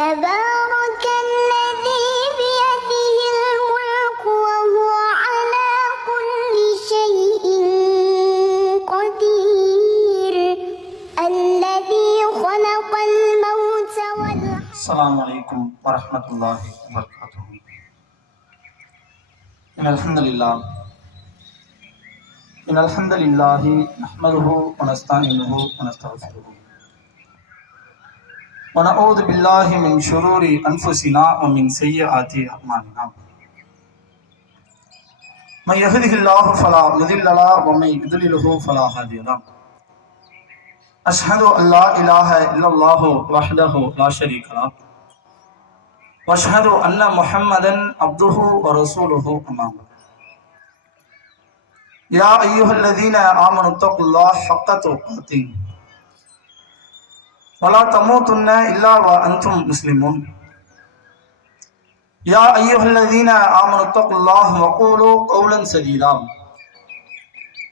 تبارك الذي بيده الملك وهو على كل شيء قدير. الذي خلق الموت والحياة السلام عليكم ورحمة الله وبركاته. إن الحمد لله. إن الحمد لله نحمده ونستعينه ونستغفره. ونعوذ بالله من شرور أنفسنا ومن سيئات أعمالنا. من يهده الله فلا مضل له ومن يضلله فلا هادي له. أشهد أن لا إله إلا الله وحده لا شريك له. وأشهد أن محمدا عبده ورسوله أما بعد. يا أيها الذين آمنوا اتقوا الله حق تقاته. ولا تموتن إلا وأنتم مسلمون. يا أيها الذين آمنوا اتقوا الله وقولوا قولا سديدا.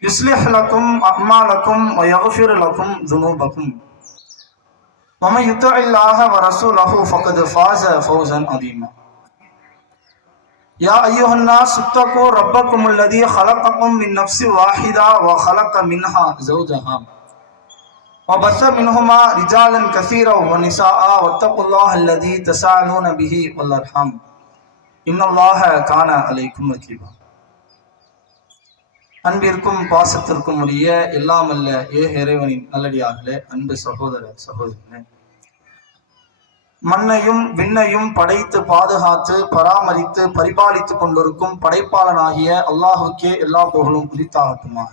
يصلح لكم أعمالكم ويغفر لكم ذنوبكم. ومن يطع الله ورسوله فقد فاز فوزا عظيما. يا أيها الناس اتقوا ربكم الذي خلقكم من نفس واحدة وخلق منها زوجها. وبث منهما رجالا كثيرا ونساء واتقوا الله الذي تساءلون به والأرحام إن الله كان عليكم رقيبا அன்பிற்கும் பாசத்திற்கும் உரிய எல்லாமல்ல ஏ இறைவனின் நல்லடியார்களே அன்பு சகோதர சகோதரனே மண்ணையும் விண்ணையும் படைத்து பாதுகாத்து பராமரித்து பரிபாலித்துக் கொண்டிருக்கும் படைப்பாளனாகிய அல்லாஹுக்கே எல்லா புகழும் குறித்தாகட்டுமாக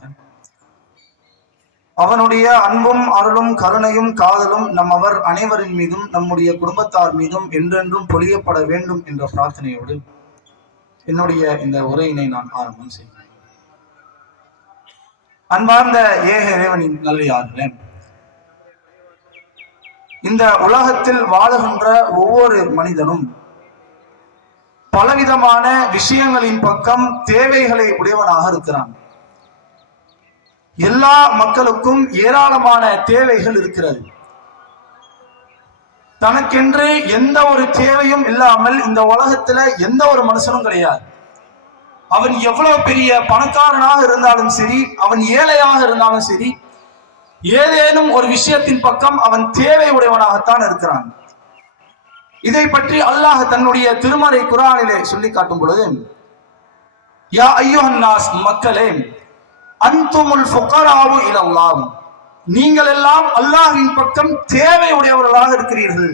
அவனுடைய அன்பும் அருளும் கருணையும் காதலும் நம் அவர் அனைவரின் மீதும் நம்முடைய குடும்பத்தார் மீதும் என்றென்றும் பொழியப்பட வேண்டும் என்ற பிரார்த்தனையோடு என்னுடைய இந்த உரையினை நான் ஆரம்பம் செய்கிறேன். அன்பார்ந்த ஏக இறைவனின் நல்லையார்களே இந்த உலகத்தில் வாழுகின்ற ஒவ்வொரு மனிதனும் பலவிதமான விஷயங்களின் பக்கம் தேவைகளை உடையவனாக இருக்கிறான். எல்லா மக்களுக்கும் ஏராளமான தேவைகள் இருக்கிறது. தனக்கென்று எந்த ஒரு தேவையும் இல்லாமல் இந்த உலகத்துல எந்த ஒரு மனுஷனும் கிடையாது. அவன் எவ்வளவு பெரிய பணக்காரனாக இருந்தாலும் சரி அவன் ஏழையாக இருந்தாலும் சரி ஏதேனும் ஒரு விஷயத்தின் பக்கம் அவன் தேவை உடையவனாகத்தான் இருக்கிறான். இதை பற்றி அல்லாஹ் தன்னுடைய திருமறை குரானிலே சொல்லி காட்டும் பொழுது யா ஐயோஹன்னாஸ் மக்களே அன்துமுல் ஃபுகராவு இலல்லாம் நீங்கள் எல்லாம் அல்லாஹின் பக்கம் தேவை உடையவர்களாக இருக்கிறீர்கள்.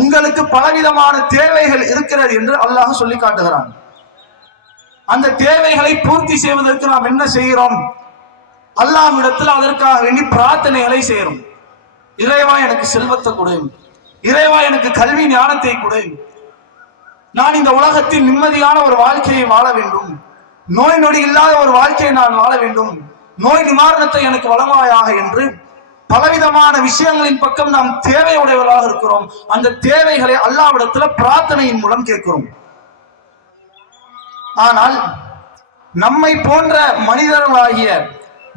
உங்களுக்கு பலவிதமான தேவைகள் இருக்கிறது என்று அல்லாஹ் சொல்லி காட்டுகிறான். அந்த தேவைகளை பூர்த்தி செய்வதற்கு நாம் என்ன செய்கிறோம்? அல்லாஹ்விடத்தில் அதற்காக வேண்டி பிரார்த்தனைகளை செய்கிறோம். இறைவா எனக்கு செல்வத்தை கொடு. இறைவா எனக்கு கல்வி ஞானத்தை கொடு. நான் இந்த உலகத்தில் நிம்மதியான ஒரு வாழ்க்கையை வாழ வேண்டும். நோய் நொடி இல்லாத ஒரு வாழ்க்கையை நான் வாழ வேண்டும். நோய் நிவாரணத்தை எனக்கு வளமாயாக என்று பலவிதமான விஷயங்களின் பக்கம் நாம் தேவையுடையவர்களாக இருக்கிறோம். அந்த தேவைகளை அல்லாவிடத்துல பிரார்த்தனையின் மூலம் கேட்கிறோம். ஆனால் நம்மை போன்ற மனிதர்களாகிய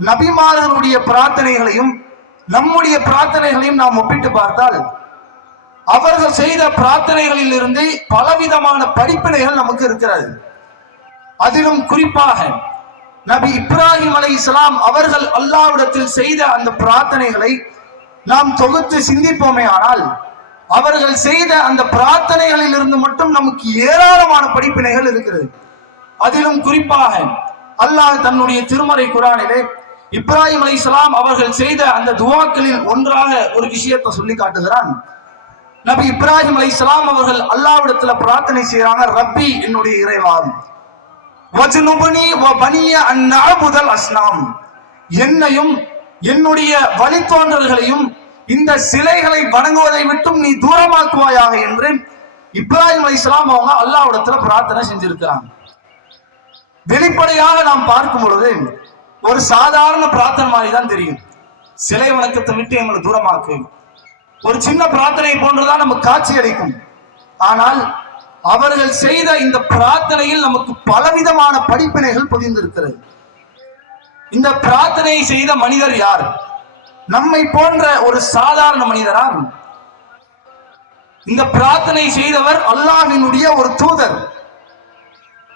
நபிமாரர்களுடைய பிரார்த்தனைகளையும் நம்முடைய பிரார்த்தனைகளையும் நாம் ஒப்பிட்டு பார்த்தால் அவர்கள் செய்த பிரார்த்தனைகளில் இருந்து பலவிதமான படிப்பினைகள் நமக்கு இருக்கிறது. அதிலும் குறிப்பாக நபி இப்ராஹிம் அலை இஸ்லாம் அவர்கள் அல்லாவிடத்தில் செய்த அந்த பிரார்த்தனைகளை நாம் தொகுத்து சிந்திப்போமே ஆனால் அவர்கள் செய்த அந்த பிரார்த்தனைகளில் இருந்து மட்டும் நமக்கு ஏராளமான படிப்பினைகள் இருக்கிறது. அதிலும் குறிப்பாக அல்லாஹ் தன்னுடைய திருமறை குரானிலே இப்ராஹிம் அலை இஸ்லாம் அவர்கள் செய்த அந்த துவாக்களில் ஒன்றாக ஒரு விஷயத்தை சொல்லி காட்டுகிறான். நபி இப்ராஹிம் அலை இஸ்லாம் அவர்கள் அல்லாவிடத்துல பிரார்த்தனை செய்யறாங்க ரப்பி என்னுடைய இறைவாம் வஜ்னுபனி வ பனிய அஸ்னாம். என்னையும் என்னுடைய வழித்தோன்றல்களையும் இந்த சிலைகளை வணங்குவதை விட்டும் நீ தூரமாக்குவாயாக என்று இப்ராஹிம் அலி இஸ்லாம் அவங்க அல்லாவிடத்துல பிரார்த்தனை செஞ்சிருக்கிறாங்க. வெளிப்படையாக நாம் பார்க்கும் பொழுது ஒரு சாதாரண பிரார்த்தனை மாதிரி தான் தெரியும். சிலை வணக்கத்தை விட்டு எங்களை தூரமாக்கு. ஒரு சின்ன பிரார்த்தனை போன்றுதான் நமக்கு காட்சி அளிக்கும். ஆனால் அவர்கள் செய்த இந்த பிரார்த்தனையில் நமக்கு பலவிதமான படிப்பினைகள் பொதிந்திருக்கிறது. இந்த பிரார்த்தனை செய்த மனிதர் யார்? நம்மை போன்ற ஒரு சாதாரண மனிதரா? இந்த பிரார்த்தனை செய்தவர் அல்லாஹ்வினுடைய ஒரு தூதர்.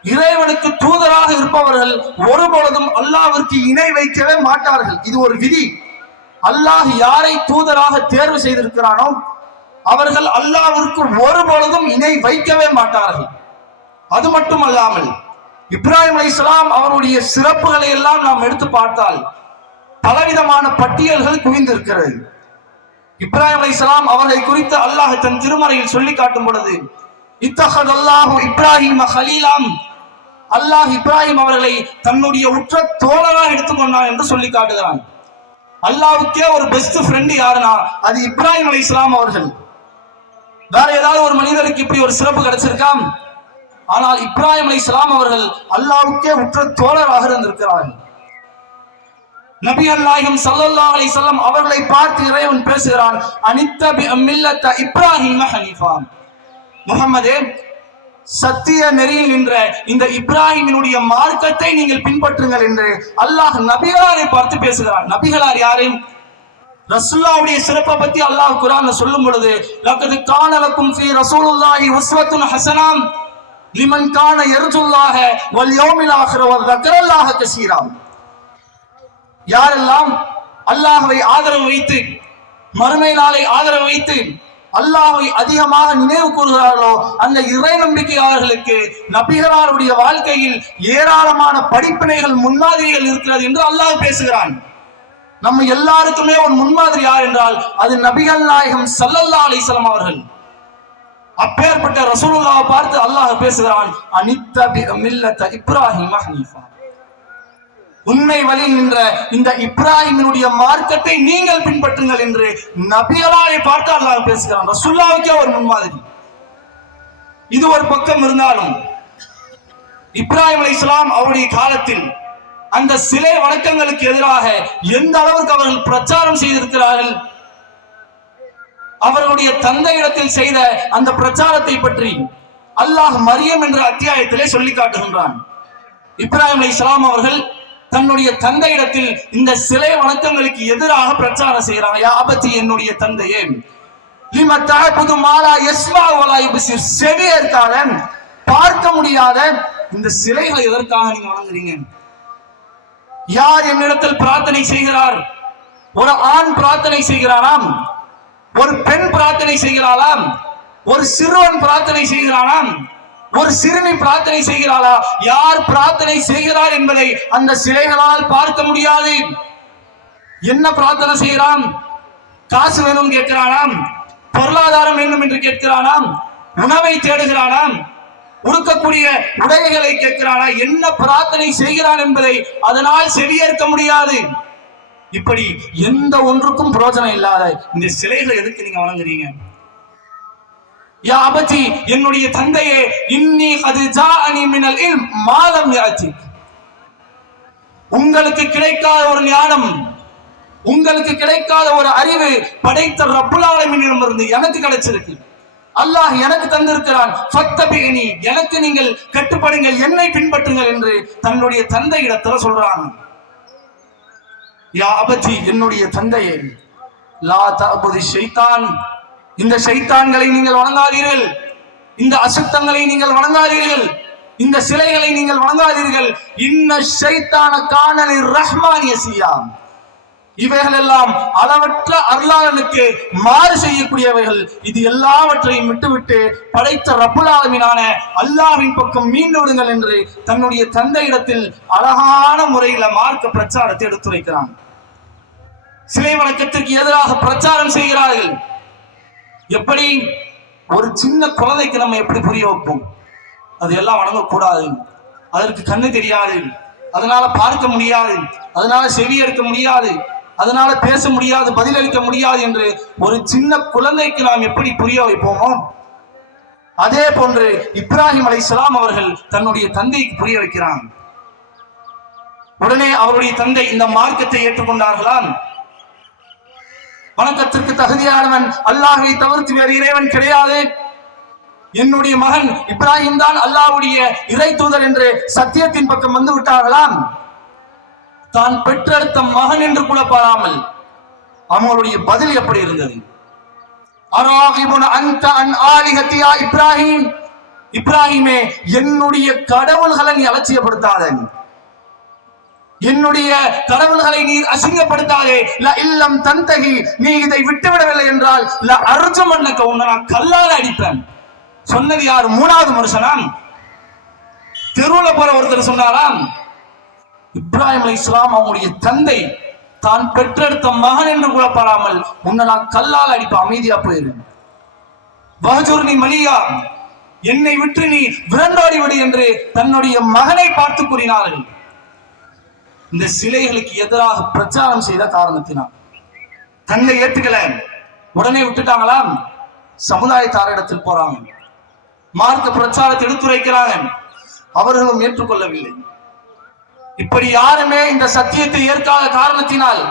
இறைவனுக்கு தூதராக இருப்பவர்கள் ஒருபொழுதும் அல்லாவிற்கு இணை வைக்கவே மாட்டார்கள். இது ஒரு விதி. அல்லாஹ் யாரை தூதராக தேர்வு செய்திருக்கிறானோ அவர்கள் அல்லாஹ்விற்கு ஒருபொழுதும் இணை வைக்கவே மாட்டார்கள். அது மட்டுமல்லாமல் இப்ராஹிம் அலைஹிஸ்ஸலாம் அவருடைய சிறப்புகளை எல்லாம் நாம் எடுத்து பார்த்தால் பலவிதமான பட்டியல்கள் குவிந்திருக்கிறது. இப்ராஹிம் அலைஹிஸ்ஸலாம் அவர்களை குறித்து அல்லாஹ் தன் திருமறையில் சொல்லி காட்டும் பொழுது இத்தஹத் இப்ராஹிம் ஹலீலாம் அல்லாஹ் இப்ராஹிம் அவர்களை தன்னுடைய உற்ற தோழராக எடுத்துக்கொண்டான் என்று சொல்லி காட்டுகிறான். அல்லாவுக்கே ஒரு பெஸ்ட் ஃப்ரெண்டு யாருன்னா அது இப்ராஹிம் அலைஹிஸ்ஸலாம் அவர்கள். வேற ஏதாவது ஒரு மனிதருக்கு இப்படி ஒரு சிறப்பு கிடைச்சிருக்காம் ஆனால் இப்ராஹிம் அலைஹிஸ்ஸலாம் அவர்கள் அல்லாவுக்கே உற்ற தோழராக இருந்திருக்கிறார்கள் நபி அல்லாஹிம் ஸல்லல்லாஹு அலி சொல்லம் அவர்களை பார்த்து இறைவன் பேசுகிறான் அனித்த மில்லத்த இப்ராஹிம் ஹனீஃபா. முகமதே சத்திய நெறியில் நின்ற இந்த இப்ராஹிமினுடைய மார்க்கத்தை நீங்கள் பின்பற்றுங்கள் என்று அல்லாஹ் நபிகளாரை பார்த்து பேசுகிறான். நபிகளார் யாரையும் ரசுல்லாவுடைய சிறப்பை பத்தி அல்லாஹ் குரான் சொல்லும் பொழுது லக்கது காணலக்கும் ஃபி ரசூலுல்லாஹி உஸ்வத்துன் ஹசனாம் லிமன் காண எருஜுல்லாஹ வல் யோமில் ஆகிறவர் ரக்கரல்லாஹ கசீராம் யாரெல்லாம் அல்லாஹவை ஆதரவு வைத்து மறுமை நாளை ஆதரவு வைத்து அல்லாஹை அதிகமாக நினைவு கூறுகிறார்களோ அந்த இறை நம்பிக்கையாளர்களுக்கு நபிகளாருடைய வாழ்க்கையில் ஏராளமான படிப்பினைகள் முன்மாதிரிகள் இருக்கிறது என்று அல்லாஹ் பேசுகிறான். நம்ம எல்லாருக்குமே ஒரு முன்மாதிரி யார் என்றால் அது நபிகள் நாயகம் சல்லல்லா அலிசலம் அவர்கள். அப்பேற்பட்ட ரசூலுல்லாஹ் பார்த்து அல்லாஹ் பேசுகிறான் அனித்த மில்லத்த இப்ராஹிம் ஹனீஃபா. உண்மை வழி நின்ற இந்த இப்ராஹிமினுடைய மார்க்கத்தை நீங்கள் பின்பற்றுங்கள் என்று நபிகளாரை பார்த்து அல்லாஹ் பேசுகிறான். ரசுல்லாவுக்கே ஒரு முன்மாதிரி. இது ஒரு பக்கம் இருந்தாலும் இப்ராஹிம் அலைஹிஸ்ஸலாம் அவருடைய காலத்தில் அந்த சிலை வணக்கங்களுக்கு எதிராக எந்த அளவுக்கு அவர்கள் பிரச்சாரம் செய்திருக்கிறார்கள்? அவர்களுடைய தந்தையிடத்தில் செய்த அந்த பிரச்சாரத்தை பற்றி அல்லாஹ் மரியம் என்ற அத்தியாயத்திலே சொல்லி காட்டுகின்றான். இப்ராஹிம் இஸ்லாம் அவர்கள் தன்னுடைய தந்தையிடத்தில் இந்த சிலை வணக்கங்களுக்கு எதிராக பிரச்சாரம் செய்கிறாங்க. யா என்னுடைய தந்தையே லிம தஅபுது மாலா எஸ்மா வலா யுப்சிர். செவியே இருக்காத பார்க்க முடியாத இந்த சிலைகளை எதற்காக நீங்க வணங்குறீங்க? யார் என்னிடத்தில் பிரார்த்தனை செய்கிறார்? ஒரு ஆண் பிரார்த்தனை செய்கிறாராம். ஒரு பெண் பிரார்த்தனை செய்கிறாளாம். ஒரு சிறுவன் பிரார்த்தனை செய்கிறானாம். ஒரு சிறுமி பிரார்த்தனை செய்கிறாளா? யார் பிரார்த்தனை செய்கிறார் என்பதை அந்த சிலைகளால் பார்க்க முடியாது. என்ன பிரார்த்தனை செய்கிறான்? காசு வேணும் கேட்கிறானாம். பொருளாதாரம் வேண்டும் என்று கேட்கிறானாம். உணவை தேடுகிறானாம். உடுக்கக்கூடிய உடைகளை கேட்கிறானா? என்ன பிரார்த்தனை செய்கிறான் என்பதை அதனால் செவியேற்க முடியாது. இப்படி எந்த ஒன்றுக்கும் பிரயோஜனம் இல்லாத இந்த சிலைகளை எதுக்கு நீங்க வணங்குறீங்க? யா அபதி என்னுடைய தந்தையே இன்னி அது ஜாஅனி மினல் மாலம் யாத்தி உங்களுக்கு கிடைக்காத ஒரு ஞானம் உங்களுக்கு கிடைக்காத ஒரு அறிவு படைத்த ரப்புலாலமினிடமிருந்து எனக்கு கிடைச்சிருக்கு. அல்லாஹ் எனக்கு தந்திருக்கிறான். ஃபத்தபினி எனக்கு நீங்கள் கட்டுப்படுங்கள் என்னை பின்பற்றுங்கள் என்று தன்னுடைய தந்தை இடத்துல சொல்றான் யா அபதி என்னுடைய தந்தையே லா தபதி ஷைத்தான். இந்த ஷைத்தான்களை நீங்கள் வணங்காதீர்கள். இந்த அசுத்தங்களை நீங்கள் வணங்காதீர்கள். இந்த சிலைகளை நீங்கள் வணங்காதீர்கள். இன்ன ஷைத்தான காணலி ரஹ்மான் யசியாம். இவைகள் எல்லாம் அளவற்ற அருளாளனுக்கு மாறு செய்யக்கூடியவைகள். இது எல்லாவற்றையும் விட்டுவிட்டு படைத்த ரப்புலாதமினான அல்லாஹ்வின் பக்கம் மீண்டு விடுங்கள் என்று தன்னுடைய தந்தையிடத்தில் அழகான முறையில மார்க்க பிரச்சாரத்தை எடுத்துரைக்கிறான் சிலை வணக்கத்திற்கு எதிராக பிரச்சாரம் செய்கிறார்கள். எப்படி? ஒரு சின்ன குழந்தைக்கு நம்ம எப்படி புரிய வைப்போம்? அது எல்லாம் வணங்கக்கூடாது. அதற்கு கண்ணு தெரியாது. அதனால பார்க்க முடியாது. அதனால எடுக்க முடியாது. அதனால பேச முடியாது பதிலளிக்க முடியாது என்று ஒரு சின்ன குழந்தைக்கு நாம் எப்படி புரிய வைப்போமோ அதே போன்று இப்ராஹிம் சலாம் அவர்கள் தன்னுடைய தந்தைக்கு புரிய வைக்கிறான். உடனே அவருடைய தந்தை இந்த மார்க்கத்தை ஏற்றுக்கொண்டார்களாம். வணக்கத்திற்கு தகுதியானவன் அல்லாஹை தவிர்த்து வேறு இறைவன் கிடையாது. என்னுடைய மகன் இப்ராஹிம் தான் அல்லாஹ்வுடைய இறை தூதர் என்று சத்தியத்தின் பக்கம் வந்து விட்டார்களாம். தான் பெற்றெடுத்த மகன் என்று கூட பாராமல் அவங்களுடைய பதில் எப்படி இருந்தது? அன் இப்ராஹிம். இப்ராஹிமே என்னுடைய கடவுள்களை நீ அலட்சியப்படுத்தாத. என்னுடைய கடவுள்களை நீ அசிங்கப்படுத்தாதே. ல இல்லம் தந்தகி நீ இதை விட்டுவிடவில்லை என்றால் ல அர்ஜுமன்னக்க உன்னை நான் கல்லால் அடிப்பேன். சொன்னது யார்? மூணாவது மனுஷனாம் தெருவில் போற ஒருத்தர் சொன்னாராம் இப்ராஹிம் அலி இஸ்லாம் அவங்களுடைய தந்தை தான் பெற்றெடுத்த மகன் என்று கூட பாராமல் உன்னை நான் கல்லால் அடிப்ப அமைதியா போயிரு வஹஜூர் நீ மலியா என்னை விட்டு நீ விரண்டாடி விடு என்று தன்னுடைய மகனை பார்த்து கூறினார்கள். இந்த சிலைகளுக்கு எதிராக பிரச்சாரம் செய்த காரணத்தினால். தன்னை ஏத்துக்கல. உடனே விட்டுட்டாங்களாம் சமுதாயத்தாரிடத்தில் போறாங்க. மார்க்க பிரச்சாரத்தை எடுத்துரைக்கிறாங்க. அவர்களும் ஏற்றுக்கொள்ளவில்லை. இப்படி யாருமே இந்த சத்தியத்தை ஏற்காத காரணத்தினால்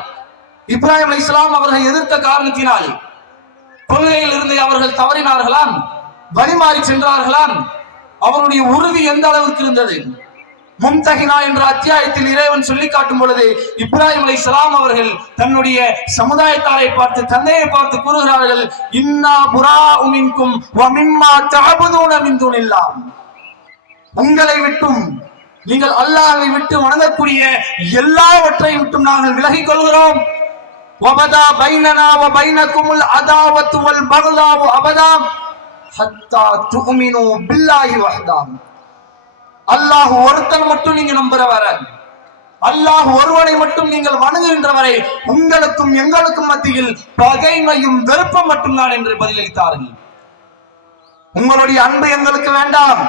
இப்ராஹிம் அலி இஸ்லாம் அவர்கள் எதிர்த்த காரணத்தினால் கொள்கையில் இருந்து அவர்கள் தவறினார்களாம் வழிமாறி சென்றார்களாம் அவருடைய உறுதி எந்த அளவுக்கு இருந்தது? மும்தகினா என்ற அத்தியாயத்தில் இறைவன் சொல்லி காட்டும் பொழுது இப்ராஹிம் அலி இஸ்லாம் அவர்கள் தன்னுடைய சமுதாயத்தாரை பார்த்து தந்தையை பார்த்து கூறுகிறார்கள் இன்னா புரா உமின்கும் வமிம்மா தஅபுதூன உங்களை விட்டும் நீங்கள் அல்லாஹை விட்டு வணங்கக்கூடிய எல்லாவற்றையும் விட்டும் நாங்கள் விலகிக் கொள்கிறோம். வபதா பைனனாவ வ பைனகுமுல் அதாவத்து வல் பக்தாவு அபதாம் ஹத்தா துமினு பில்லாஹி அல்லாஹ் ஒருத்தன் மட்டும் நீங்க நம்புற வர அல்லாஹ் ஒருவனை மட்டும் நீங்கள் வணங்குகின்ற வரை உங்களுக்கும் எங்களுக்கும் மத்தியில் பகைமையும் வெறுப்பும் மட்டும்தான் என்று பதிலளித்தார்கள். உங்களுடைய அன்பு எங்களுக்கு வேண்டாம்.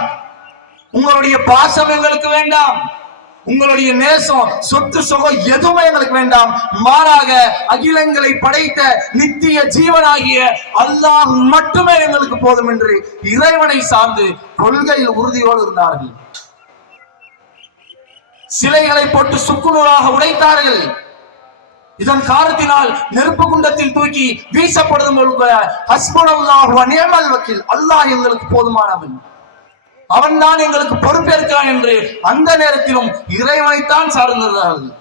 உங்களுடைய பாசம் எங்களுக்கு வேண்டாம். உங்களுடைய நேசம் சொத்து சுகம் எதுவுமே எங்களுக்கு வேண்டாம். மாறாக அகிலங்களை படைத்த நித்திய ஜீவனாகிய அல்லாஹ் மட்டுமே எங்களுக்கு போதும் என்று இறைவனை சார்ந்து கொள்கையில் உறுதியோடு இருந்தார்கள். சிலைகளை போட்டு சுக்குநூறாக உடைத்தார்கள். இதன் காரணத்தினால் நெருப்பு குண்டத்தில் தூக்கி வீசப்படுதும் ஹஸ்புல்லாஹ் நேமல் வக்கீல். அல்லாஹ் எங்களுக்கு போதுமானவன். அவன்தான் எங்களுக்கு பொறுப்பேற்கிறான் என்று அந்த நேரத்திலும் இறைவனைத்தான் சார்ந்திருந்தார்கள்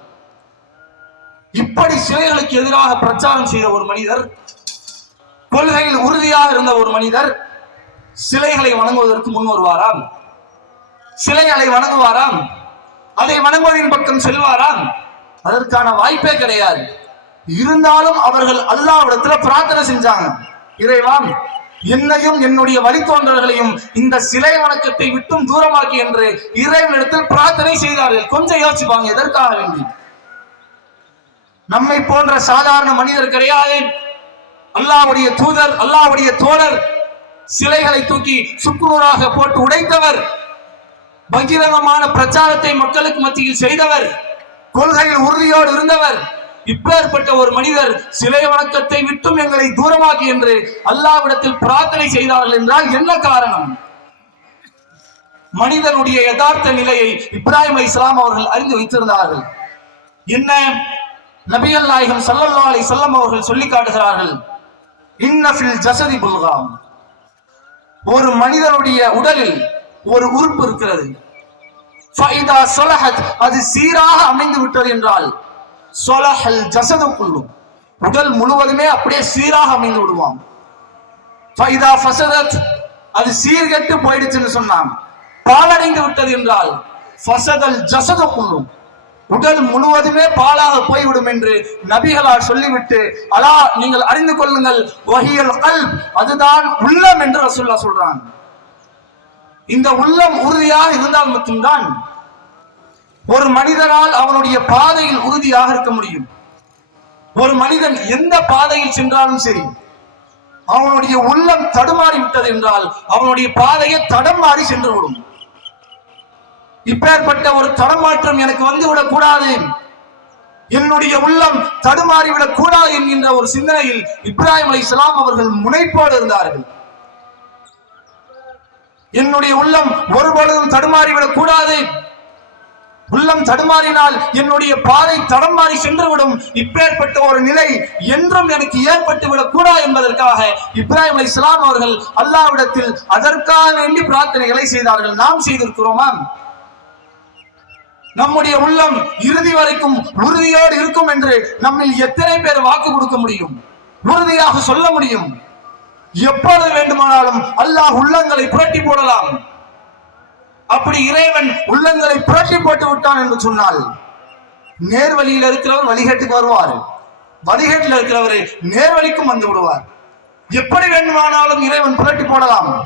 இப்படி சிலைகளுக்கு எதிராக பிரச்சாரம் செய்த ஒரு மனிதர் கொள்கையில் உறுதியாக இருந்த ஒரு மனிதர் சிலைகளை வணங்குவதற்கு முன் வருவாராம். சிலைகளை வணங்குவாராம். அதை வணங்குவதின் பக்கம் செல்வாராம். அதற்கான வாய்ப்பே கிடையாது. இருந்தாலும் அவர்கள் அல்லாவிடத்துல பிரார்த்தனை செஞ்சாங்க. இறைவான் என்னையும் என்னுடைய வழித்தோன்றர்களையும் இந்த சிலை வணக்கத்தை விட்டும் தூரமாக்கி என்று இறைவனிடத்தில் பிரார்த்தனை செய்தார்கள். கொஞ்சம் யோசிப்பாங்க எதற்காக வேண்டி? நம்மை போன்ற சாதாரண மனிதர் கிடையாது. அல்லாவுடைய தூதர் அல்லாவுடைய தோழர் சிலைகளை தூக்கி சுக்குநூறாக போட்டு உடைத்தவர். பகிரங்கமான பிரச்சாரத்தை மக்களுக்கு மத்தியில் செய்தவர். கொள்கையில் உறுதியோடு இருந்தவர். இப்பேற்பட்ட ஒரு மனிதர் சிலை வணக்கத்தை விட்டும் எங்களை தூரமாக்கி என்று அல்லாவிடத்தில் பிரார்த்தனை செய்தார்கள் என்றால் என்ன காரணம்? மனிதனுடைய யதார்த்த நிலையை இப்ராஹிம் இஸ்லாம் அவர்கள் அறிந்து வைத்திருந்தார்கள். என்ன? நபியல் நாயகம் சல்லல்லா அலைஹி செல்லம் அவர்கள் சொல்லி காட்டுகிறார்கள் இன்னஃபில் ஜசதி புல்காம். ஒரு மனிதனுடைய உடலில் ஒரு உறுப்பு இருக்கிறது. ஃபைதா அது சீராக அமைந்து விட்டது என்றால் சொலஹல் ஜசது குள்ளும் உடல் முழுவதுமே அப்படியே சீராக அமைந்து விடுவான். ஃபைதா ஃபசதத் அது சீர்கெட்டு போயிடுச்சுன்னு சொன்னான். பாலடைந்து விட்டது என்றால் ஃபசதல் ஜசத குள்ளும் உடல் முழுவதுமே பாலாக போய்விடும் என்று நபிகளார் சொல்லிவிட்டு அலா நீங்கள் அறிந்து கொள்ளுங்கள் வகியல் கல் அதுதான் உள்ளம் என்று ரசுல்லா சொல்றான். இந்த உள்ளம் உறுதியாக இருந்தால் மட்டும்தான் ஒரு மனிதனால் அவனுடைய பாதையில் உறுதியாக இருக்க முடியும். ஒரு மனிதன் எந்த பாதையில் சென்றாலும் சரி அவனுடைய உள்ளம் தடுமாறி விட்டது என்றால் அவனுடைய பாதையை தடம் மாறி சென்று விடும் இப்பேற்பட்ட ஒரு தடமாற்றம் எனக்கு வந்துவிடக் கூடாது. என்னுடைய உள்ளம் தடுமாறிவிடக் கூடாது என்கின்ற ஒரு சிந்தனையில் இப்ராஹிம் இஸ்லாம் அவர்கள் முனைப்போடு இருந்தார்கள். என்னுடைய உள்ளம் ஒருபொழுதும் தடுமாறிவிடக் கூடாது. உள்ளம் தடுமாறினால் என்னுடைய பாதை தடம் மாறி சென்றுவிடும். இப்பேற்பட்ட ஒரு நிலை என்றும் எனக்கு ஏற்பட்டு விடக் கூடாது என்பதற்காக இப்ராஹிம் அலி இஸ்லாம் அவர்கள் அல்லாவிடத்தில் அதற்காக வேண்டி பிரார்த்தனைகளை செய்தார்கள். நாம் செய்திருக்கிறோமா? நம்முடைய உள்ளம் இறுதி வரைக்கும் உறுதியோடு இருக்கும் என்று நம்மில் எத்தனை பேர் வாக்கு கொடுக்க முடியும்? உறுதியாக சொல்ல முடியும். எப்பொழுது வேண்டுமானாலும் அல்லாஹ் உள்ளங்களை புரட்டி போடலாம். அப்படி இறைவன் உள்ளங்களை புரட்டி போட்டு விட்டான் என்று சொன்னால் நேர்வழியில் இருக்கிறவர் வழிகேட்டுக்கு வருவார். வழிகேட்டில் இருக்கிறவரை நேர்வழிக்கும் வந்து விடுவார். எப்படி வேண்டுமானாலும் இறைவன் புரட்டி போடலாம்.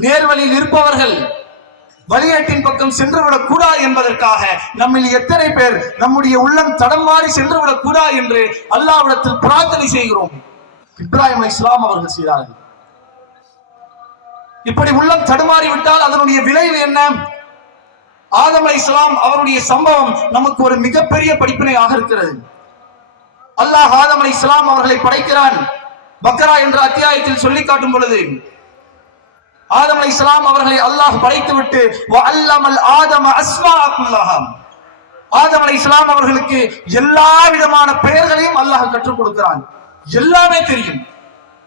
நேர்வழியில் இருப்பவர்கள் வழிகாட்டின் பக்கம் சென்றுவிடக் கூடாது என்பதற்காக நம்மில் எத்தனை பேர் நம்முடைய உள்ளம் தடம் மாறி சென்றுவிடக் கூடாது என்று அல்லாவிடத்தில் பிரார்த்தனை செய்கிறோம். இப்ராஹிம் இஸ்லாம் அவர்கள் செய்தார்கள். இப்படி உள்ளம் தடுமாறி விட்டால் அதனுடைய விளைவு என்ன? ஆதம் இஸ்லாம் அவருடைய சம்பவம் நமக்கு ஒரு மிகப்பெரிய படிப்பினையாக இருக்கிறது. அல்லாஹ் ஆதம் இஸ்லாம் அவர்களை படைக்கிறான். பக்ரா என்ற அத்தியாயத்தில் சொல்லி காட்டும் பொழுது ஆதம் அலைஹிஸ்ஸலாம் அவர்களை அல்லாஹ் படைத்து விட்டு வஅல்லமல் ஆதம அஸ்மாஅக்குல்லாஹம் ஆதம் அலைஹிஸ்ஸலாம் அவர்களுக்கு எல்லா விதமான பெயர்களையும் அல்லாஹ் கற்றுக் கொடுக்கிறான். எல்லாமே தெரியும்.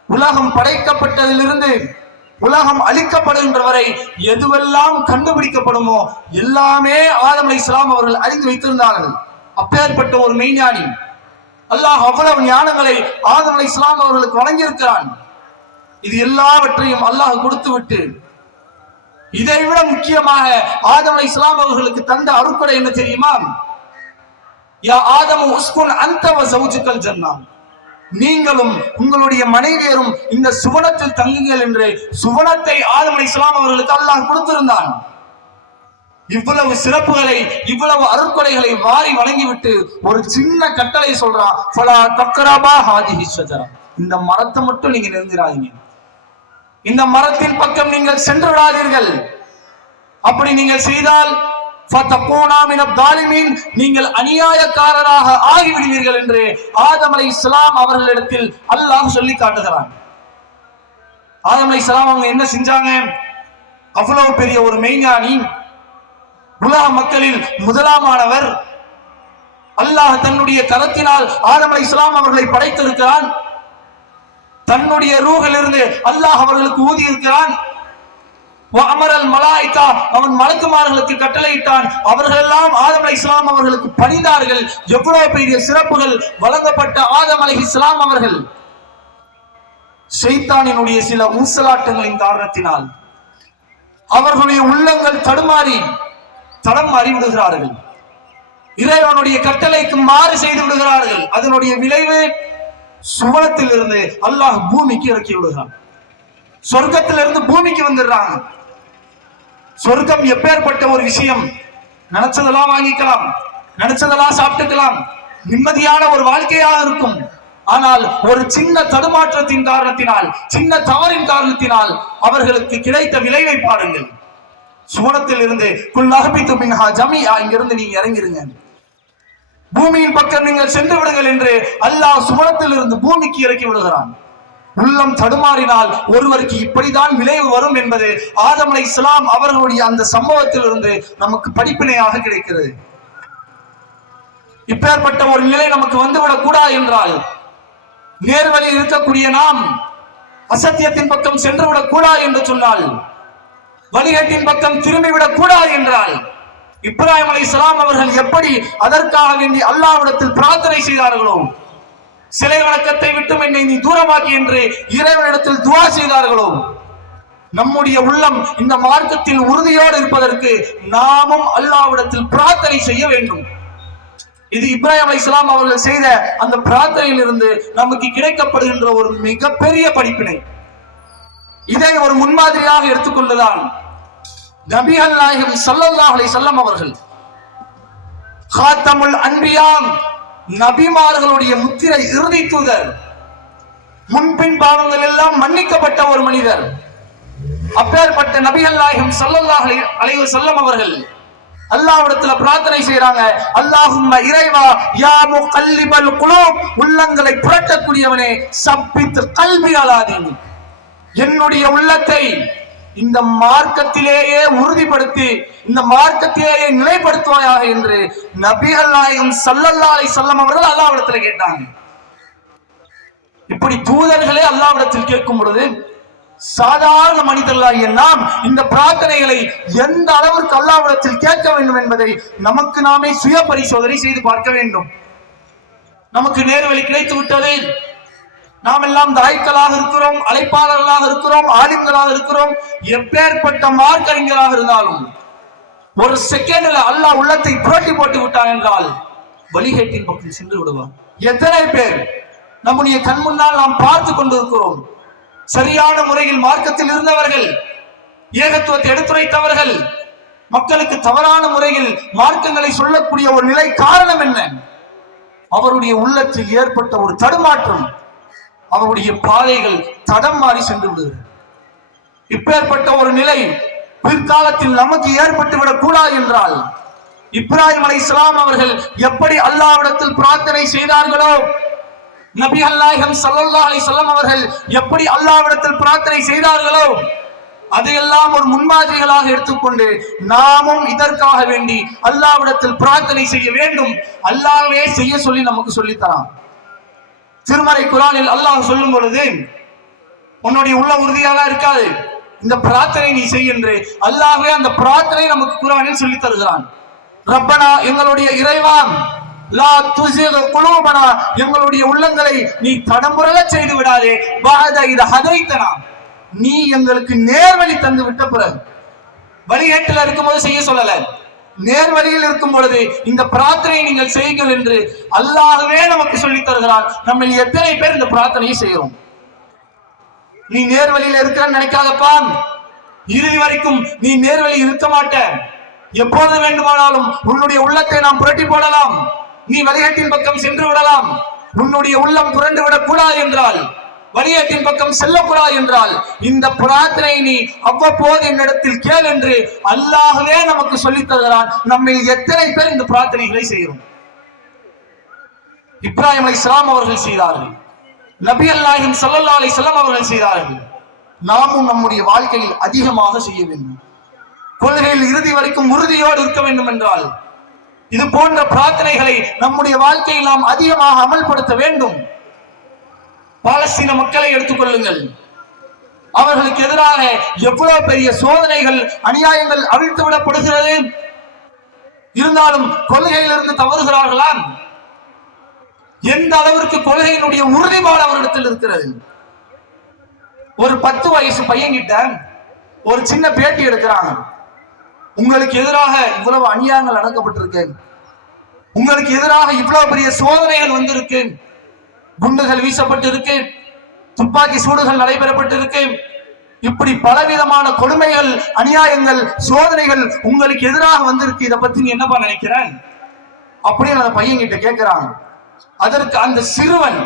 உலகம் படைக்கப்பட்டதிலிருந்து உலகம் அழிக்கப்படுகின்ற வரை எதுவெல்லாம் கண்டுபிடிக்கப்படுமோ எல்லாமே ஆதம் இஸ்லாம் அவர்கள் அறிந்து வைத்திருந்தார்கள். அப்பேற்பட்ட ஒரு மெய்ஞானி. அல்லாஹ் அவ்வளவு ஞானங்களை ஆதம் இஸ்லாம் அவர்களுக்கு வழங்கியிருக்கிறான். இது எல்லாவற்றையும் அல்லாஹ் கொடுத்து விட்டு இதை விட முக்கியமாக ஆதம் இஸ்லாம் அவர்களுக்கு தந்த அருட்கொடை என்ன தெரியுமா? யா ஆதம் உஸ்குன் அந்த சௌஜுக்கல் நீங்களும் உங்களுடைய மனைவியரும் இந்த சுவனத்தில் தங்குங்கள் என்று சுவனத்தை ஆதம் இஸ்லாம் அவர்களுக்கு அல்லாஹ் கொடுத்திருந்தான். இவ்வளவு சிறப்புகளை இவ்வளவு அருட்கொடைகளை வாரி வழங்கிவிட்டு ஒரு சின்ன கட்டளை சொல்றான் பலா தக்ரபா ஹாதிஹி இந்த மரத்தை மட்டும் நீங்க நெருங்கிறாதீங்க. இந்த மரத்தின் பக்கம் நீங்கள் சென்று விடாதீர்கள். அப்படி நீங்கள் செய்தால் நீங்கள் அநியாயக்காரராக ஆகிவிடுவீர்கள் என்று ஆதம் அலை இஸ்லாம் அவர்களிடத்தில் அல்லாஹ் சொல்லி காட்டுகிறான். ஆதம் அலை இஸ்லாம் அவங்க என்ன செஞ்சாங்க? அவ்வளவு பெரிய ஒரு மெய்ஞானி. உலக மக்களில் முதலாமானவர். அல்லாஹ் தன்னுடைய கரத்தினால் ஆதம் அலை இஸ்லாம் அவர்களை படைத்திருக்கிறான். தன்னுடைய ரூகிலிருந்து அல்லாஹ் அவர்களுக்கு ஊதி இருக்கிறான் அமரல் மலாய்கா அவன் மலக்குமார்களுக்கு கட்டளையிட்டான். அவர்கள் எல்லாம் ஆதம் அலை இஸ்லாம் அவர்களுக்கு பணிந்தார்கள். எவ்வளவு பெரிய சிறப்புகள் வழங்கப்பட்ட ஆதம் அலை இஸ்லாம் அவர்கள். செய்தானினுடைய சில ஊசலாட்டங்களின் காரணத்தினால் அவர்களுடைய உள்ளங்கள் தடுமாறி தடம் மாறி விடுகிறார்கள். இறைவனுடைய கட்டளைக்கு மாறு செய்து விடுகிறார்கள். அதனுடைய விளைவு சுவனத்தில் இருந்து அல்லாஹ் பூமிக்கு இறக்கி விடுகிறான். சொர்க்கத்திலிருந்து பூமிக்கு வந்துடுறாங்க. சொர்க்கம் எப்பேற்பட்ட ஒரு விஷயம்? நினைச்சதெல்லாம் வாங்கிக்கலாம். நினைச்சதெல்லாம் சாப்பிட்டுக்கலாம். நிம்மதியான ஒரு வாழ்க்கையாக இருக்கும். ஆனால் ஒரு சின்ன தடுமாற்றத்தின் காரணத்தினால் சின்ன தவறின் காரணத்தினால் அவர்களுக்கு கிடைத்த விளைவை பாருங்கள். சுவனத்தில் இருந்து குல்லஹபித்து மின்ஹா ஜமியா இங்கிருந்து நீங்க இறங்கிருங்க. பூமியின் பக்கம் நீங்கள் சென்று விடுங்கள் என்று அல்லாஹ் சுவனத்தில் இருந்து பூமிக்கு இறக்கி விடுகிறான். உள்ளம் தடுமாறினால் ஒருவருக்கு இப்படிதான் விளைவு வரும் என்பது ஆதம் அலை இஸ்லாம் அவர்களுடைய அந்த சம்பவத்திலிருந்து நமக்கு படிப்பினையாக கிடைக்கிறது. இப்பேற்பட்ட ஒரு நிலை நமக்கு வந்துவிடக் கூடாது என்றால் நேர்வழியில் இருக்கக்கூடிய நாம் அசத்தியத்தின் பக்கம் சென்று விடக் கூடாது என்று சொன்னால் வணிகத்தின் பக்கம் திரும்பிவிடக் கூடாது என்றால் இப்ராஹிம் அலை அவர்கள் எப்படி அதற்காக வேண்டி அல்லாவிடத்தில் பிரார்த்தனை செய்தார்களோ சிலை வணக்கத்தை விட்டும் என்னை நீ தூரமாக்கி என்று இறைவனிடத்தில் துவா செய்தார்களோ? நம்முடைய உள்ளம் இந்த மார்க்கத்தில் உறுதியோடு இருப்பதற்கு நாமும் அல்லாவிடத்தில் பிரார்த்தனை செய்ய வேண்டும். இது இப்ராஹிம் இஸ்லாம் அவர்கள் செய்த அந்த பிரார்த்தனையில் இருந்து நமக்கு கிடைக்கப்படுகின்ற ஒரு மிகப்பெரிய படிப்பினை. இதை ஒரு முன்மாதிரியாக எடுத்துக்கொண்டுதான் நபிகள் நாயகம் ஸல்லல்லாஹு அலைஹி அவர்கள் காத்தமுல் அன்பியாம் நபிமார்களுடைய முத்திரை இறுதி தூதர். முன்பின் பாவங்கள் எல்லாம் மன்னிக்கப்பட்ட ஒரு மனிதர். அப்பேற்பட்ட நபிகள் நாயகம் சல்லல்லாஹ் அலைவு செல்லம் அவர்கள் அல்லாவிடத்துல பிரார்த்தனை செய்யறாங்க அல்லாஹும் இறைவா யா முகல்லிபல் குலூப் உள்ளங்களை புரட்டக்கூடியவனே சப்பித்து கல்வி அலாதீன் என்னுடைய உள்ளத்தை இந்த மார்க்கத்திலேயே உறுதிப்படுத்தி இந்த மார்க்கத்திலேயே நிலைப்படுத்துவாயாக என்று நபிகள் நாயகம் சல்லல்லாலை சொல்லம் அவர்கள் அல்லாவிடத்தில் கேட்டாங்க. இப்படி தூதர்களே அல்லாவிடத்தில் கேட்கும் பொழுது சாதாரண மனிதர்களாகிய நாம் இந்த பிரார்த்தனைகளை எந்த அளவிற்கு அல்லாவிடத்தில் கேட்க வேண்டும் என்பதை நமக்கு நாமே சுய பரிசோதனை செய்து பார்க்க வேண்டும். நமக்கு நேர்வழி கிடைத்து விட்டது நாம் எல்லாம் தாய்க்களாக இருக்கிறோம் அழைப்பாளர்களாக இருக்கிறோம் ஆலிம்களாக இருக்கிறோம் எப்பேற்பட்ட மார்க்கறிஞராக இருந்தாலும் ஒரு செகண்ட்ல அல்லாஹ் உள்ளத்தை புரட்டி போட்டு விட்டான் என்றால் வழிகேட்டின் பக்கம் சென்று விடுவான். எத்தனை பேர் நம்முடைய கண் முன்னால் நாம் பார்த்து கொண்டிருக்கிறோம். சரியான முறையில் மார்க்கத்தில் இருந்தவர்கள் ஏகத்துவத்தை எடுத்துரைத்தவர்கள் மக்களுக்கு தவறான முறையில் மார்க்கங்களை சொல்லக்கூடிய ஒரு நிலை காரணம் என்ன? அவருடைய உள்ளத்தில் ஏற்பட்ட ஒரு தடுமாற்றம் அவருடைய பாதைகள் தடம் மாறி சென்று விடுகிறது. இப்பேற்பட்ட ஒரு நிலை பிற்காலத்தில் நமக்கு ஏற்பட்டுவிடக் கூடாது என்றால் இப்ராஹிம் அலை அவர்கள் எப்படி அல்லாவிடத்தில் பிரார்த்தனை செய்தார்களோ நபி அல்லாஹம் சல்லா அலி அவர்கள் எப்படி அல்லாவிடத்தில் பிரார்த்தனை செய்தார்களோ அதையெல்லாம் ஒரு முன்மாதிரிகளாக எடுத்துக்கொண்டு நாமும் இதற்காக வேண்டி அல்லாவிடத்தில் பிரார்த்தனை செய்ய வேண்டும். அல்லாவே செய்ய சொல்லி நமக்கு சொல்லித்தரான் திருமறை குரானில் அல்லாஹ் சொல்லும் பொழுது உன்னுடைய உள்ள உறுதியாக இருக்காது. இந்த பிரார்த்தனை நீ செய் என்று அல்லாஹ்வே அந்த பிரார்த்தனை நமக்கு குரானில் சொல்லித் தருகிறான். ரப்பனா எங்களுடைய இறைவான் லா துசிக குழுவனா எங்களுடைய உள்ளங்களை நீ தடம்புரல செய்து விடாதே. பாத இத ஹதைத்தனா. நீ எங்களுக்கு நேர்வழி தந்து விட்ட பிறகு வழிகேட்டில் இருக்கும்போது செய்ய சொல்லலை. நேர்வழியில் இருக்கும் பொழுது இந்த பிரார்த்தனையை நீங்கள் செய்யுங்கள் என்று அல்லாகவே நமக்கு சொல்லித் தருகிறார். நம்ம எத்தனை பேர் இந்த பிரார்த்தனையை செய்கிறோம்? நீ நேர்வழியில இருக்கிறன்னு நினைக்காதப்பா. இறுதி வரைக்கும் நீ நேர்வழியில் இருக்க மாட்ட எப்போது வேண்டுமானாலும் உன்னுடைய உள்ளத்தை நாம் புரட்டி போடலாம். நீ வலிகட்டின் பக்கம் சென்று விடலாம். உன்னுடைய உள்ளம் புரண்டு விடக்கூடாது என்றால் வழிகேட்டின் பக்கம் செல்லக்கூடாது என்றால் இந்த பிரார்த்தனை நீ அவ்வப்போது என்னிடத்தில் கேள் என்று அல்லாஹவே நமக்கு சொல்லித் தருகிறான். நம்ம எத்தனை பேர் இந்த பிரார்த்தனைகளை செய்கிறோம்? இப்ராஹிம் அலைஹிஸ்ஸலாம் அவர்கள் செய்தார்கள். நபி அல்லாஹின் சல்லல்லா அலி வஸல்லம் அவர்கள் செய்தார்கள். நாமும் நம்முடைய வாழ்க்கையில் அதிகமாக செய்ய வேண்டும். கொள்கையில் இறுதி வரைக்கும் உறுதியோடு இருக்க வேண்டும் என்றால் இது போன்ற பிரார்த்தனைகளை நம்முடைய வாழ்க்கையில் நாம் அதிகமாக அமல்படுத்த வேண்டும். பாலஸ்தீன மக்களை எடுத்துக்கொள்ளுங்கள் அவர்களுக்கு எதிராக எவ்வளவு பெரிய சோதனைகள் அநியாயங்கள் அவிழ்த்து விடப்படுகிறது? இருந்தாலும் கொள்கையிலிருந்து தவறுகிறார்களா? எந்த அளவிற்கு கொள்கையினுடைய உறுதிப்பாடு அவரிடத்தில் இருக்கிறது? ஒரு பத்து வயசு பையன்கிட்ட ஒரு சின்ன பேட்டி எடுக்கிறாங்க. உங்களுக்கு எதிராக இவ்வளவு அநியாயங்கள் நடக்கப்பட்டிருக்கு. உங்களுக்கு எதிராக இவ்வளவு பெரிய சோதனைகள் வந்திருக்கு. குண்டுகள் வீசப்பட்டு இருக்கு துப்பாக்கி சூடுகள் நடைபெறப்பட்டிருக்கு இப்படி பலவிதமான கொடுமைகள் அநியாயங்கள் சோதனைகள் உங்களுக்கு எதிராக வந்திருக்கு. இதை பத்தி நீ என்னப்பா நினைக்கிறேன்? அப்படின்னு அந்த பையன் கிட்ட கேட்கிறான் அதற்கு அந்த சிறுவன்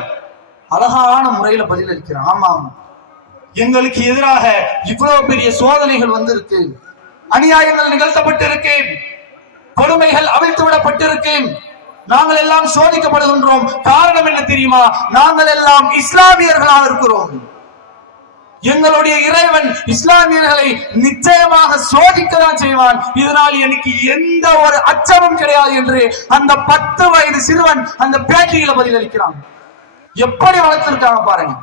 அழகான முறையில பதிலளிக்கிறான் ஆமாம் எங்களுக்கு எதிராக இவ்வளவு பெரிய சோதனைகள் வந்திருக்கு. அநியாயங்கள் நிகழ்த்தப்பட்டிருக்கு கொடுமைகள் அவிழ்த்து விடப்பட்டிருக்கு நாங்கள் எல்லாம் சோதிக்கப்படுகின்றோம். காரணம் என்ன தெரியுமா? நாங்கள் எல்லாம் இஸ்லாமியர்களாக இருக்கிறோம். எங்களுடைய இறைவன் இஸ்லாமியர்களை நிச்சயமாக சோதிக்கதான் செய்வான். இதனால் எனக்கு எந்த ஒரு அச்சமும் கிடையாது என்று அந்த பத்து வயது சிறுவன் அந்த பேட்டியில பதிலளிக்கிறான். எப்படி வளர்த்திருக்காங்க பாருங்க.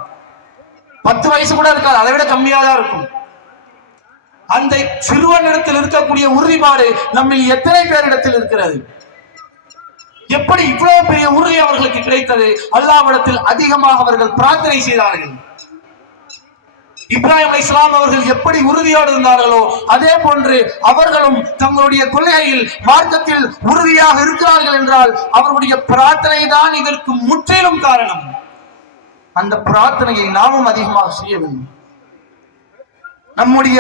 பத்து வயசு கூட இருக்காது. அதை விட கம்மியா தான் இருக்கும். அந்த சிறுவனிடத்தில் இருக்கக்கூடிய உறுதிப்பாடு நம்மில் எத்தனை பேரிடத்தில் இருக்கிறது? எப்படி இவ்வளவு பெரிய உறுதி அவர்களுக்கு கிடைத்தது? அல்லாவிடத்தில் அதிகமாக அவர்கள் பிரார்த்தனை செய்தார்கள். இப்ராஹிம் இஸ்லாம் அவர்கள் எப்படி உறுதியோடு இருந்தார்களோ அதே போன்று அவர்களும் தங்களுடைய கொள்கையில் மார்க்கத்தில் உறுதியாக இருக்கிறார்கள் என்றால் அவர்களுடைய பிரார்த்தனை தான் இதற்கு முற்றிலும் காரணம். அந்த பிரார்த்தனையை நாமும் அதிகமாக செய்ய வேண்டும். நம்முடைய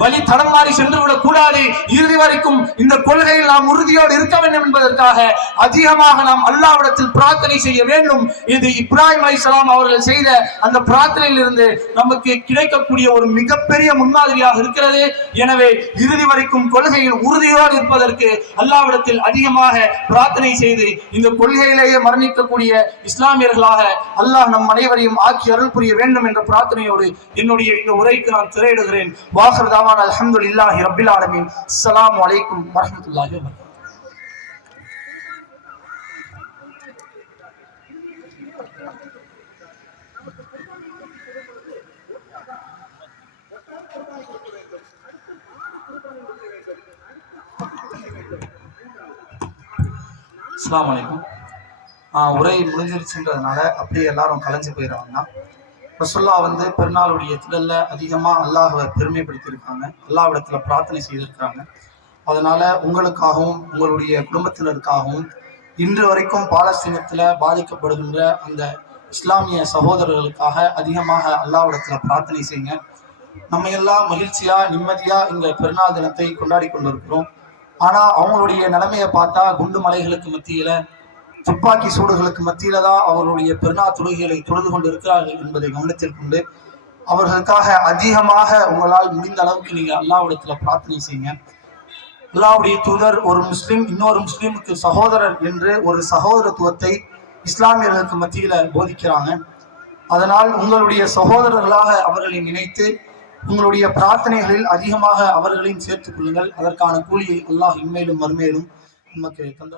வழி தடம் மாறி சென்று விடக் கூடாது. இறுதி வரைக்கும் இந்த கொள்கையில் நாம் உறுதியோடு இருக்க வேண்டும் என்பதற்காக அதிகமாக நாம் அல்லாவிடத்தில் பிரார்த்தனை செய்ய வேண்டும். இது இப்ராஹிம் அலைஹிஸ்ஸலாம் அவர்கள் செய்த அந்த பிரார்த்தனையிலிருந்து நமக்கு கிடைக்கக்கூடிய ஒரு மிகப்பெரிய முன்மாதிரியாக இருக்கிறது. எனவே இறுதி வரைக்கும் கொள்கையில் உறுதியோடு இருப்பதற்கு அல்லாவிடத்தில் அதிகமாக பிரார்த்தனை செய்து இந்த கொள்கையிலேயே மரணிக்கக்கூடிய இஸ்லாமியர்களாக அல்லாஹ் நம் அனைவரையும் ஆக்கி அருள் புரிய வேண்டும் என்ற பிரார்த்தனையோடு என்னுடைய இந்த உரைக்கு நான் திரையிடுகிறேன். வாஹர் தாவான் அல்ஹம்துலில்லாஹி ரப்பில் ஆலமீன். அஸ்ஸலாமு அலைக்கும் வரஹ்மத்துல்லாஹி வபரகாத்துஹு. அஸ்ஸலாமு அலைக்கும். ஆ, உரை முடிஞ்சிருச்சுன்றதுனால அப்படியே எல்லாரும் கலைஞ்சு போயிடுவாங்க ரசுல்லா வந்து பெருநாளுடைய திடல்ல அதிகமாக அல்லாஹை பெருமைப்படுத்தியிருக்காங்க. அல்லாஹ்விடத்துல பிரார்த்தனை செய்திருக்காங்க அதனால உங்களுக்காகவும் உங்களுடைய குடும்பத்தினருக்காகவும் இன்று வரைக்கும் பாலஸ்தீனத்தில் பாதிக்கப்படுகின்ற அந்த இஸ்லாமிய சகோதரர்களுக்காக அதிகமாக அல்லாஹ்விடத்துல பிரார்த்தனை செய்யுங்க. நம்ம எல்லாம் மகிழ்ச்சியா நிம்மதியா இந்த பெருநாள் தினத்தை கொண்டாடி கொண்டிருக்கிறோம். ஆனா அவங்களுடைய நிலைமையை பார்த்தா குண்டு மலைகளுக்கு மத்தியில துப்பாக்கி சூடுகளுக்கு மத்தியில தான் அவர்களுடைய பெருநா தொழுகைகளை தொழுது கொண்டு இருக்கிறார்கள் என்பதை கவனத்தில் கொண்டு அவர்களுக்காக அதிகமாக உங்களால் முடிந்த அளவுக்கு நீங்க அல்லாவிடத்துல பிரார்த்தனை செய்யுங்க. அல்லாவுடைய தூதர் ஒரு முஸ்லீம் இன்னொரு முஸ்லீமுக்கு சகோதரர் என்று ஒரு சகோதரத்துவத்தை இஸ்லாமியர்களுக்கு மத்தியில போதிக்கிறாங்க. அதனால் உங்களுடைய சகோதரர்களாக அவர்களை நினைத்து உங்களுடைய பிரார்த்தனைகளில் அதிகமாக அவர்களையும் சேர்த்துக் கொள்ளுங்கள். அதற்கான கூலியை அல்லாஹ் இன்மையிலும் மறுமையிலும் நமக்கு தந்த